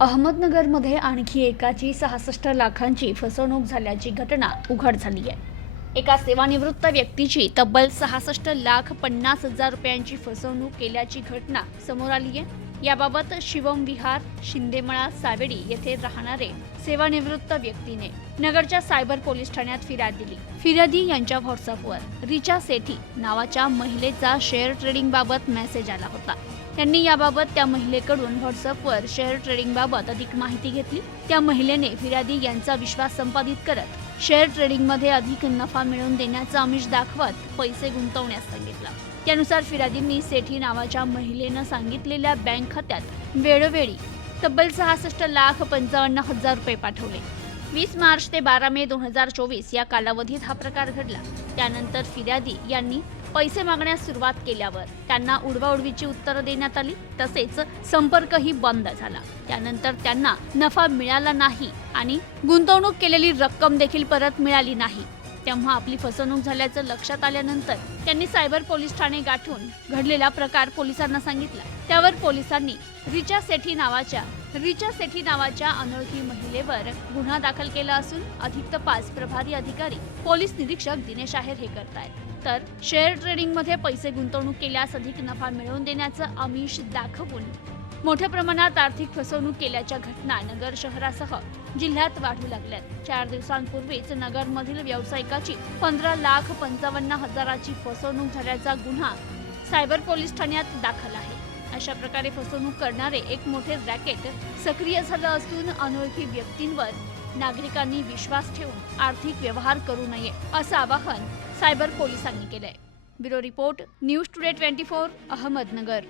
अहमदनगरमध्ये आणखी एकाची सहासष्ट लाखांची फसवणूक झाल्याची घटना उघड झाली आहे. एका सेवानिवृत्त व्यक्तीची तब्बल सहासष्ट लाख पन्नास हजार रुपयांची फसवणूक केल्याची घटना समोर आली आहे. याबाबत शिवम विहार शिंदेमळा सावेडी येथे राहणारे सेवानिवृत्त व्यक्तीने नगरच्या सायबर पोलीस ठाण्यात फिर्याद दिली. फिर्यादी यांच्या व्हॉट्सअपवर रिचा सेठी नावाच्या महिलेचा शेअर ट्रेडिंग बाबत मेसेज आला होता. त्यांनी याबाबत त्या महिलेकडून व्हॉट्सअपवर शेअर ट्रेडिंग बाबत अधिक माहिती घेतली. त्या महिलेने फिर्यादी यांचा विश्वास संपादित करत शेअर ट्रेडिंगमध्ये अधिक नफा मिळवून देण्याचं आमिष दाखवत पैसे गुंतवण्यास सांगितलं. त्यानुसार फिर्यादींनी सेठी नावाच्या महिलेनं सांगितलेल्या बँक खात्यात वेळोवेळी तब्बल सहासष्ट लाख पंचावन्न हजार रुपये पाठवले. वीस मार्च ते बारा मे दोन हजार चोवीस या कालावधीत हा प्रकार घडला. त्यानंतर फिर्यादी यांनी पैसे मागण्यास सुरुवात केल्यावर त्यांना उडवाउडवीची उत्तरं देण्यात आली तसेच संपर्कही बंद झाला. त्यानंतर त्यांना नफा मिळाला नाही आणि गुंतवणूक केलेली रक्कम देखील परत मिळाली नाही. तेव्हा आपली फसवणूक झाल्याचं लक्षात आल्यानंतर त्यांनी सायबर पोलीस ठाणे गाठून घडलेला प्रकार पोलिसांना सांगितला. त्यावर पोलिसांनी रिचा सेठी नावाच्या रिचा सेठी नावाच्या अनोळखी महिलेवर गुन्हा दाखल केला असून अधिक तपास प्रभारी अधिकारी पोलीस निरीक्षक दिनेश आहेर हे करतायत. तर शेअर ट्रेडिंगमध्ये पैसे गुंतवणूक केल्यास अधिक नफा मिळवून देण्याचं आमिष दाखवून मोठ्या प्रमाणात आर्थिक फसवणूक केल्याच्या घटना नगर शहरासह जिल्ह्यात वाढू लागल्यात. चार दिवसांपूर्वीच नगरमधील व्यावसायिकाची पंधरा लाख पंचावन्न हजाराची फसवणूक झाल्याचा गुन्हा सायबर पोलीस ठाण्यात दाखल आहे. अशा प्रकारे फसवणूक करणारे एक मोठे रॅकेट सक्रिय झालं असून अनोळखी व्यक्तींवर नागरिकांनी विश्वास ठेवून आर्थिक व्यवहार करू नये असं आवाहन सायबर पोलिसांनी केलंय. Bureau report news today twenty four Ahmednagar.